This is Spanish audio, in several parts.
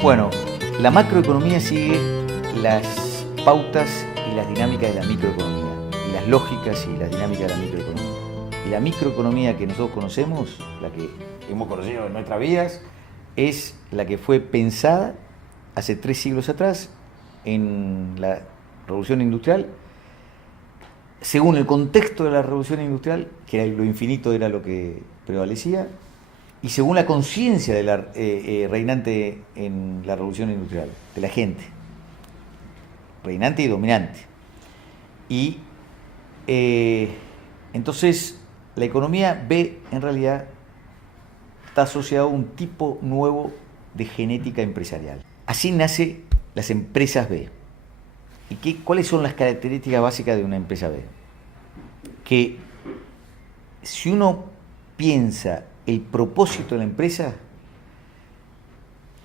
Bueno, la macroeconomía sigue las pautas y las dinámicas de la microeconomía, y las lógicas y las dinámicas de la microeconomía. Y la microeconomía que nosotros conocemos, la que hemos conocido en nuestras vidas, es la que fue pensada hace 3 siglos atrás en la Revolución Industrial, según el contexto de la Revolución Industrial, que era lo infinito era lo que prevalecía, y según la conciencia de la reinante en la Revolución Industrial, de la gente, reinante y dominante. Y entonces la economía B en realidad está asociada a un tipo nuevo de genética empresarial. Así nacen las empresas B. ¿Y cuáles son las características básicas de una empresa B? Que si uno piensa el propósito de la empresa,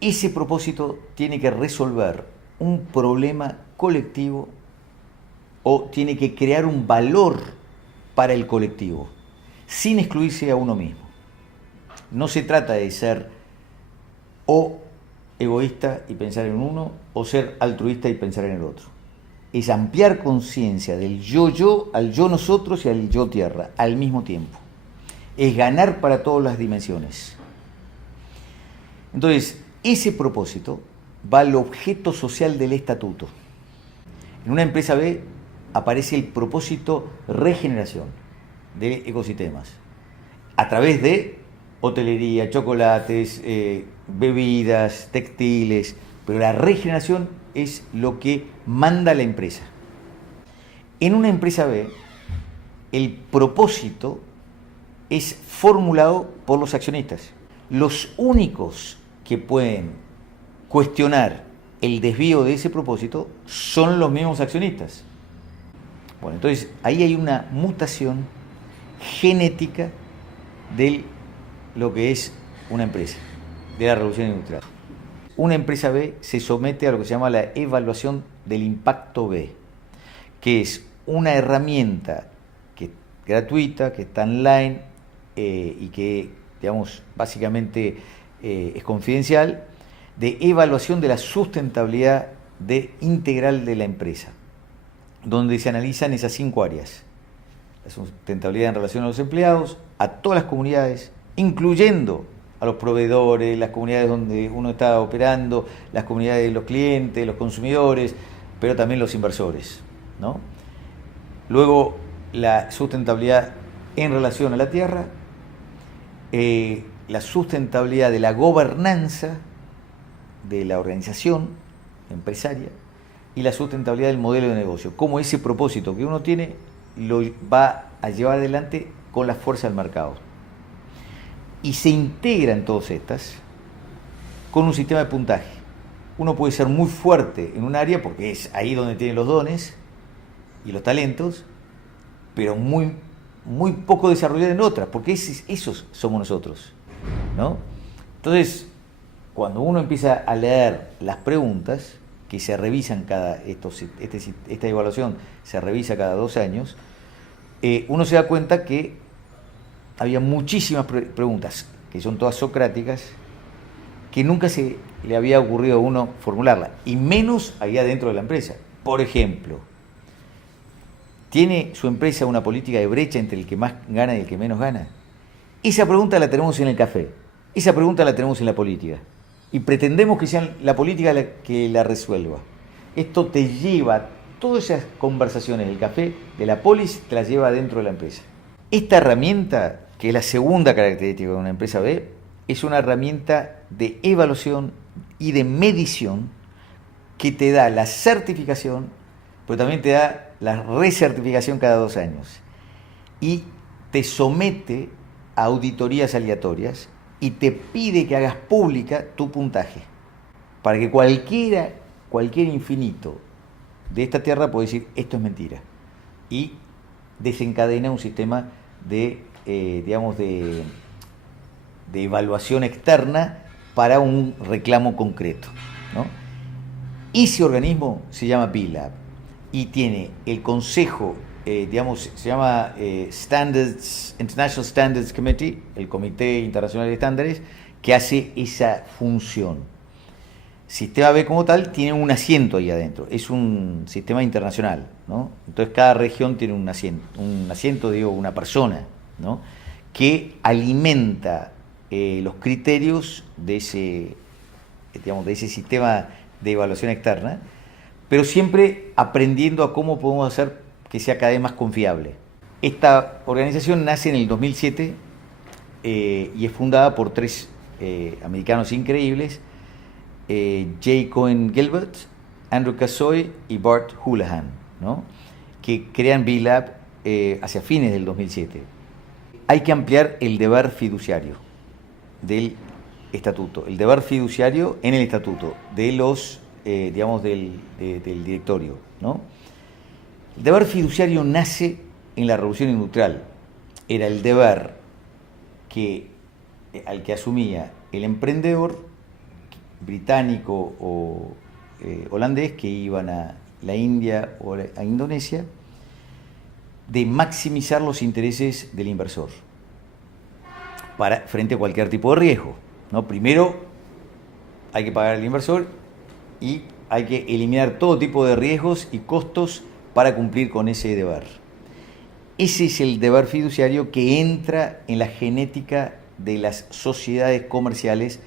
ese propósito tiene que resolver un problema colectivo o tiene que crear un valor para el colectivo, sin excluirse a uno mismo. No se trata de ser o egoísta y pensar en uno, o ser altruista y pensar en el otro. Es ampliar conciencia del yo-yo al yo-nosotros y al yo-tierra al mismo tiempo. Es ganar para todas las dimensiones. Entonces, ese propósito va al objeto social del estatuto. En una empresa B aparece el propósito regeneración de ecosistemas, a través de hotelería, chocolates, bebidas, textiles, pero la regeneración es lo que manda la empresa. En una empresa B, el propósito es formulado por los accionistas. Los únicos que pueden cuestionar el desvío de ese propósito son los mismos accionistas. Bueno, entonces ahí hay una mutación genética de lo que es una empresa, de la revolución industrial. Una empresa B se somete a lo que se llama la evaluación del impacto B, que es una herramienta que es gratuita, que está online y que, digamos, básicamente es confidencial, de evaluación de la sustentabilidad integral de la empresa, donde se analizan esas 5 áreas. La sustentabilidad en relación a los empleados, a todas las comunidades, incluyendo a los proveedores, las comunidades donde uno está operando, las comunidades de los clientes, los consumidores, pero también los inversores, ¿no? Luego, la sustentabilidad en relación a la tierra, la sustentabilidad de la gobernanza de la organización empresaria y la sustentabilidad del modelo de negocio. Cómo ese propósito que uno tiene lo va a llevar adelante con la fuerza del mercado. Y se integran todas estas con un sistema de puntaje. Uno puede ser muy fuerte en un área porque es ahí donde tiene los dones y los talentos, pero muy poco desarrollado en otras, porque esos somos nosotros, ¿no? Entonces, cuando uno empieza a leer las preguntas, que se revisan esta evaluación se revisa cada 2 años, uno se da cuenta que había muchísimas preguntas, que son todas socráticas, que nunca se le había ocurrido a uno formularla, y menos allá dentro de la empresa. Por ejemplo, ¿tiene su empresa una política de brecha entre el que más gana y el que menos gana? Esa pregunta la tenemos en el café, esa pregunta la tenemos en la política, y pretendemos que sea la política la que la resuelva. Esto te lleva, todas esas conversaciones del café, de la polis, te las lleva dentro de la empresa. Esta herramienta, que es la segunda característica de una empresa B, es una herramienta de evaluación y de medición que te da la certificación, pero también te da la recertificación cada 2 años. Y te somete a auditorías aleatorias y te pide que hagas pública tu puntaje, para que cualquier infinito de esta tierra pueda decir esto es mentira. Y desencadena un sistema de evaluación externa para un reclamo concreto, ¿no? Ese organismo se llama B-Lab y tiene el consejo, se llama International Standards Committee, el Comité Internacional de Estándares, que hace esa función. Sistema B como tal tiene un asiento ahí adentro, es un sistema internacional, ¿no? Entonces cada región tiene un asiento, digo, una persona, ¿no? Que alimenta los criterios de ese, digamos, de ese sistema de evaluación externa, pero siempre aprendiendo a cómo podemos hacer que sea cada vez más confiable. Esta organización nace en el 2007 y es fundada por tres americanos increíbles, J. Cohen Gilbert, Andrew Kasoy y Bart Houlihan, ¿no? Que crean B-Lab hacia fines del 2007. Hay que ampliar el deber fiduciario del estatuto, el deber fiduciario en el estatuto de los, digamos, del directorio, ¿no? El deber fiduciario nace en la Revolución Industrial. Era el deber al que asumía el emprendedor británico o holandés que iban a la India o a Indonesia, de maximizar los intereses del inversor frente a cualquier tipo de riesgo, ¿no? Primero hay que pagar al inversor y hay que eliminar todo tipo de riesgos y costos para cumplir con ese deber. Ese es el deber fiduciario que entra en la genética de las sociedades comerciales.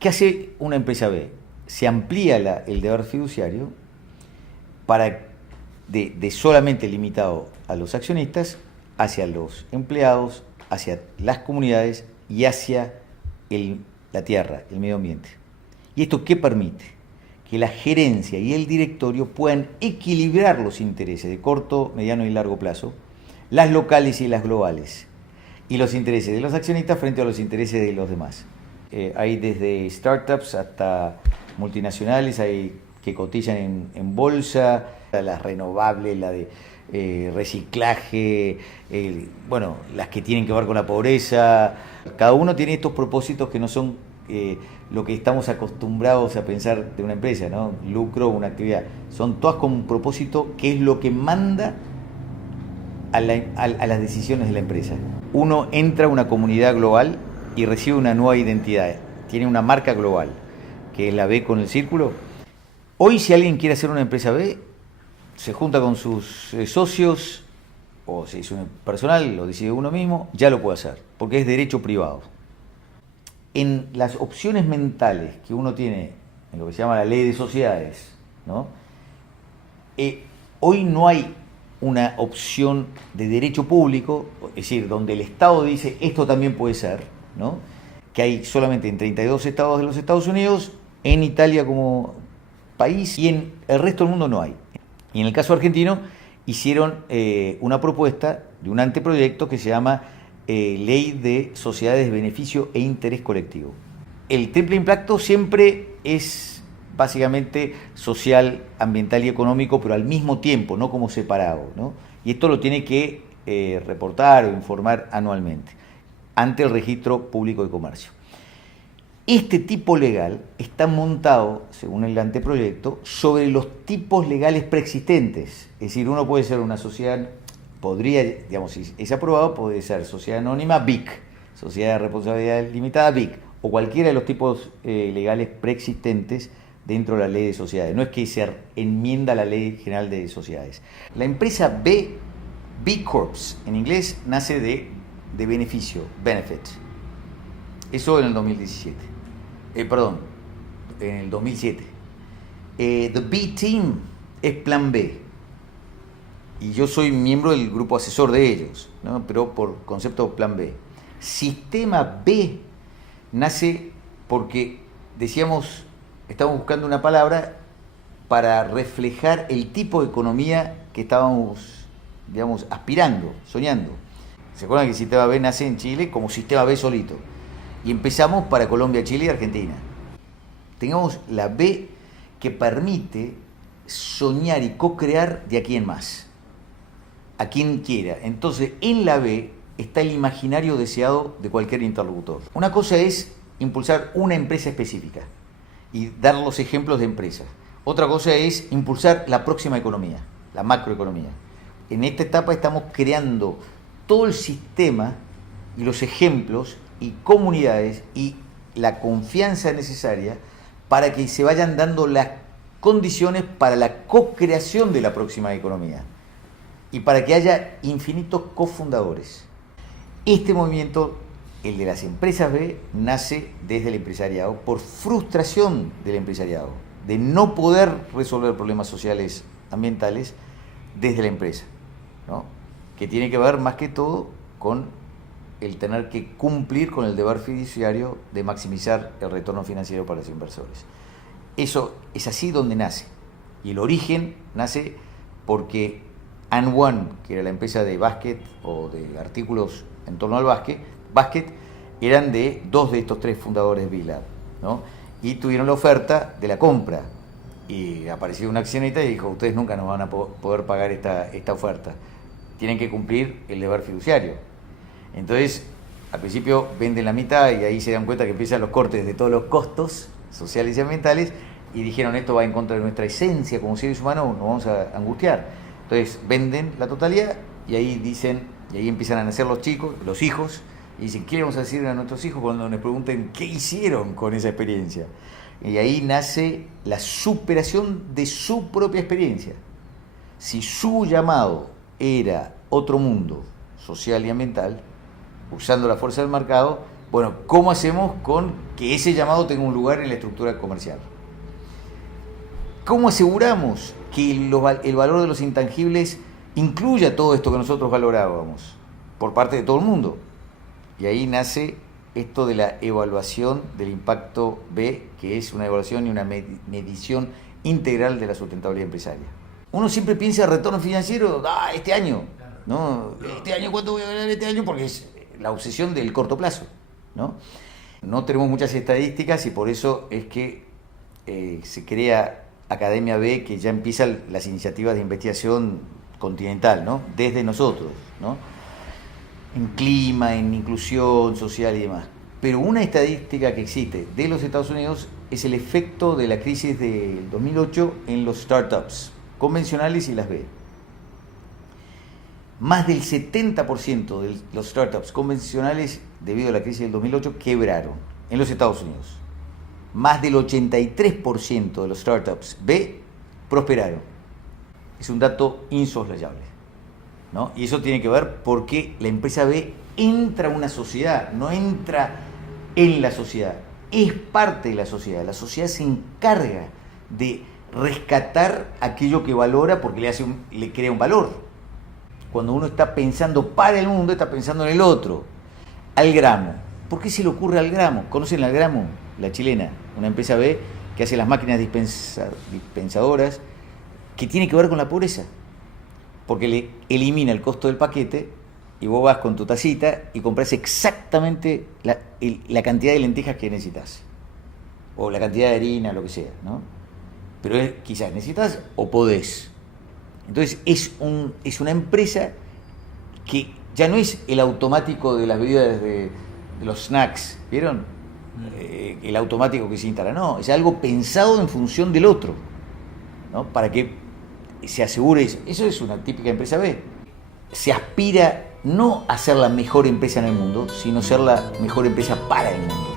¿Qué hace una empresa B? Se amplía el deber fiduciario de solamente limitado a los accionistas, hacia los empleados, hacia las comunidades y hacia la tierra, el medio ambiente. ¿Y esto qué permite? Que la gerencia y el directorio puedan equilibrar los intereses de corto, mediano y largo plazo, las locales y las globales, y los intereses de los accionistas frente a los intereses de los demás. Hay desde startups hasta multinacionales, hay que cotizan en bolsa, las renovables, la de reciclaje, bueno, las que tienen que ver con la pobreza. Cada uno tiene estos propósitos que no son lo que estamos acostumbrados a pensar de una empresa, ¿no? Lucro, una actividad. Son todas con un propósito que es lo que manda a las decisiones de la empresa. Uno entra a una comunidad global y recibe una nueva identidad, tiene una marca global, que es la B con el círculo. Hoy, si alguien quiere hacer una empresa B, se junta con sus socios, o si es un personal, lo decide uno mismo, ya lo puede hacer, porque es derecho privado. En las opciones mentales que uno tiene, en lo que se llama la ley de sociedades, ¿no? Hoy no hay una opción de derecho público, es decir, donde el Estado dice esto también puede ser, ¿no? Que hay solamente en 32 estados de los Estados Unidos, en Italia como país y en el resto del mundo no hay. Y en el caso argentino hicieron una propuesta de un anteproyecto que se llama Ley de Sociedades de Beneficio e Interés Colectivo. El triple impacto siempre es básicamente social, ambiental y económico, pero al mismo tiempo, no como separado, ¿no? Y esto lo tiene que reportar o informar anualmente ante el Registro Público de Comercio. Este tipo legal está montado, según el anteproyecto, sobre los tipos legales preexistentes. Es decir, uno puede ser una sociedad, podría, digamos, si es aprobado, puede ser sociedad anónima BIC, sociedad de responsabilidad limitada BIC, o cualquiera de los tipos legales preexistentes dentro de la ley de sociedades. No es que se enmienda la ley general de sociedades. La empresa B Corps, en inglés, nace de beneficio, benefit. Eso en el 2017. En el 2007. The B Team es Plan B. Y yo soy miembro del grupo asesor de ellos, ¿no? Pero por concepto Plan B. Sistema B nace porque, decíamos, estamos buscando una palabra para reflejar el tipo de economía que estábamos, digamos, aspirando, soñando. ¿Se acuerdan que el Sistema B nace en Chile como Sistema B solito? Y empezamos para Colombia, Chile y Argentina. Tengamos la B que permite soñar y co-crear de aquí en más, a quien quiera. Entonces, en la B está el imaginario deseado de cualquier interlocutor. Una cosa es impulsar una empresa específica y dar los ejemplos de empresas. Otra cosa es impulsar la próxima economía, la macroeconomía. En esta etapa estamos creando todo el sistema y los ejemplos y comunidades y la confianza necesaria para que se vayan dando las condiciones para la co-creación de la próxima economía y para que haya infinitos cofundadores. Este movimiento, el de las empresas B, nace desde el empresariado por frustración del empresariado, de no poder resolver problemas sociales, ambientales, desde la empresa, ¿no? Que tiene que ver más que todo con el tener que cumplir con el deber fiduciario de maximizar el retorno financiero para los inversores. Eso es así donde nace. Y el origen nace porque And-One, que era la empresa de básquet o de artículos en torno al básquet, eran de dos de estos tres fundadores de Big, ¿no? Y tuvieron la oferta de la compra. Y apareció un accionista y dijo, ustedes nunca nos van a poder pagar esta oferta. Tienen que cumplir el deber fiduciario. Entonces, al principio venden la mitad y ahí se dan cuenta que empiezan los cortes de todos los costos sociales y ambientales y dijeron, esto va en contra de nuestra esencia como seres humanos, nos vamos a angustiar. Entonces venden la totalidad y ahí dicen, y ahí empiezan a nacer los chicos, los hijos, y dicen, ¿qué le vamos a decir a nuestros hijos cuando nos pregunten qué hicieron con esa experiencia? Y ahí nace la superación de su propia experiencia. Si su llamado era otro mundo social y ambiental, usando la fuerza del mercado, bueno, ¿cómo hacemos con que ese llamado tenga un lugar en la estructura comercial? ¿Cómo aseguramos que el valor de los intangibles incluya todo esto que nosotros valorábamos por parte de todo el mundo? Y ahí nace esto de la evaluación del impacto B, que es una evaluación y una medición integral de la sustentabilidad empresaria. Uno siempre piensa retorno financiero, este año, ¿no? Este año, ¿cuánto voy a ganar este año? Porque es la obsesión del corto plazo, ¿no? No tenemos muchas estadísticas y por eso es que se crea Academia B, que ya empiezan las iniciativas de investigación continental, ¿no? Desde nosotros, ¿no? En clima, en inclusión social y demás. Pero una estadística que existe de los Estados Unidos es el efecto de la crisis del 2008 en los startups convencionales y las B. Más del 70% de los startups convencionales, debido a la crisis del 2008, quebraron en los Estados Unidos. Más del 83% de los startups B prosperaron. Es un dato insoslayable, ¿no? Y eso tiene que ver porque la empresa B entra a una sociedad, no entra en la sociedad, es parte de la sociedad. La sociedad se encarga de rescatar aquello que valora porque le crea un valor. Cuando uno está pensando para el mundo, está pensando en el otro. Algramo. ¿Por qué se le ocurre Algramo? ¿Conocen Algramo? La chilena, una empresa B que hace las máquinas dispensadoras, que tiene que ver con la pobreza, porque le elimina el costo del paquete y vos vas con tu tacita y compras exactamente la cantidad de lentejas que necesitas, o la cantidad de harina, lo que sea, ¿no? Pero quizás necesitas o podés. Entonces es una empresa que ya no es el automático de las bebidas de los snacks, ¿vieron? El automático que se instala, no, es algo pensado en función del otro, ¿no? Para que se asegure eso. Eso es una típica empresa B. Se aspira no a ser la mejor empresa en el mundo, sino ser la mejor empresa para el mundo.